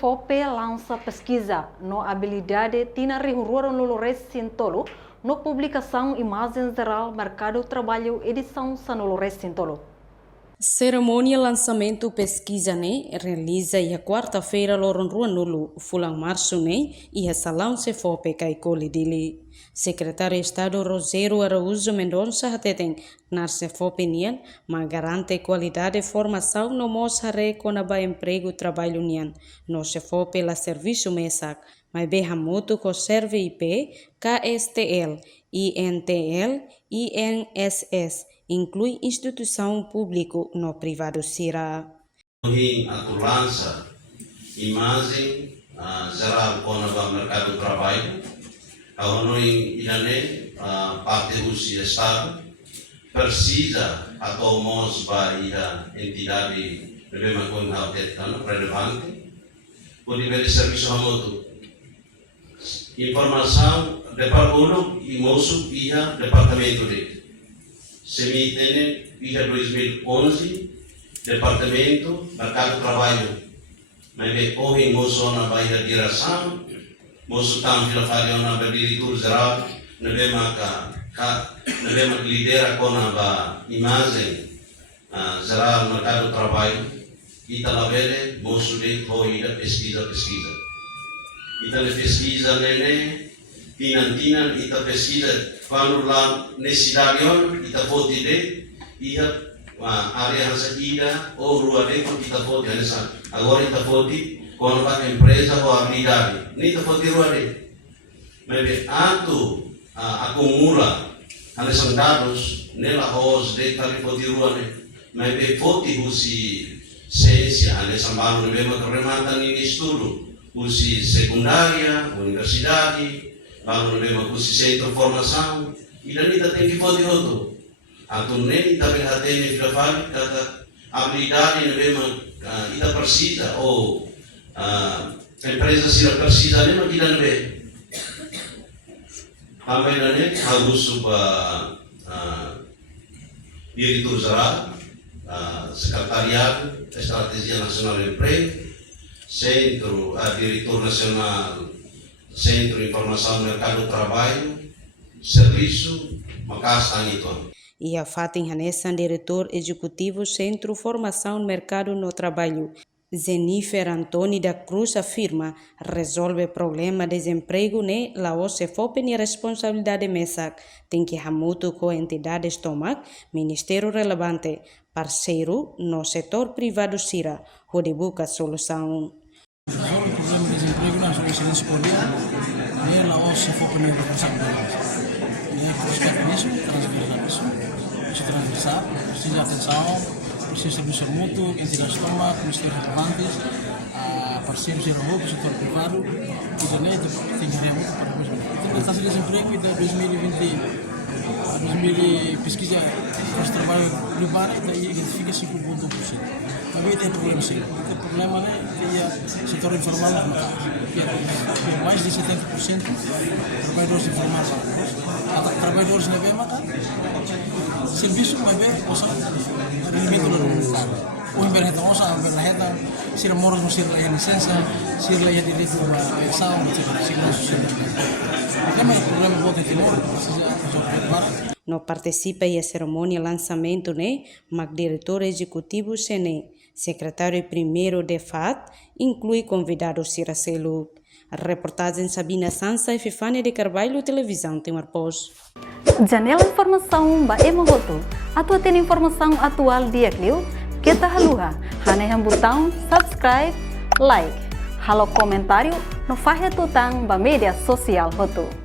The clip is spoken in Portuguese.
CFOP lança pesquisa no habilidade tina rihurura no Recintolo no publicação Imagem Geral Mercado Trabalho edição Sanolo Recintolo. Cerimônia lançamento pesquisa realiza a quarta-feira Loronrua Nulu, Fulang Março e a Salão CFOP Caicoli dele. Secretário de Estado Rosero Araújo Mendonça hateteng na CFOP nian, mas garante qualidade de formação no mosare com a emprego trabalho nian. No CFOP la serviço mesak, mas behamutu ko serve IP, KSTL, INTL, INSS, inclui instituição público no privado Sira. Atu lança imagem geral com o mercado de trabalho, onde parte do Estado precisa atualmente para a entidade relevante, por nível de serviço remoto, informação de Parculo e moço e departamento de Semitene, via 2011, Departamento Mercado de Trabalho. Mas hoje moço na Bahia direção, moço também na Bahia na diretor geral, na Bema lidera com a imagem geral Mercado de Trabalho e talvez moço de corrida pesquisa. E também pesquisa Tinan ita pesquisa quando lá necessidade ita foto de ia área ida ou rua de ita foto nessa agora ita foto quando a empresa ou habilidade ita foto rua de mas anto acumula esses dados nela hoje de tal foto rua de mas foto usi ciência nessa malu de mesmo remata ni estudo usi secundária universidade lalu memang khusus centro formação e daí kita tem que fazer outro. Então nem também a tem que fazer kata habilidade memang kita precisa ou empresa sila precisa memang kita nebe. Também nane harus subah diretor geral, sekretariat strategi nasional emprego, centro diretor nasional Centro de Informação do Mercado de Trabalho, Serviço, Macastan itu. E a Fatin Hanessan, diretor executivo Centro Formação Mercado no Trabalho. Jennifer Antoni da Cruz afirma resolve problema de desemprego la OCFOP e responsabilidade mesak tem que hamutu com entidades tomak, ministério relevante, parceiro no setor privado Sira, onde busca solução. Resolve o problema de desemprego na solução escolhida é a OCFOP na responsabilidade. É mecanismo transversal, precisa atenção, precisa serviço mútuo, entidades toma, ministérios relevantes, parceiros geral, setor privado, e também tem que remoto para a então, a taxa de desemprego de 2020 a 2000 pesquisa de trabalho global identifica 5,1%. Também tem problema sim. O problema é que o setor informal que é mais de 70% trabalhadores informais. Trabalhadores na BEMA, serviço na BEMA, ou seja, rendimento do mercado. O emberreta, ou seja, o emberreta, se ele mora no Sirla, licença, se ele é direito à pensão, segurança social. O problema é que o problema precisa resolver. No participa a cerimônia lançamento mas diretor executivo secretário primeiro de FAT, inclui convidados Siracelo. A reportagem Sabina Sansa e Fifane de Carvalho, televisão Timor-Pos. Janela informação ba emogoto. Atua tem informação atual dia Clio, kita haluha. Haneham botão subscribe, like. Halo comentário no faixa tutang ba media sosial hotu.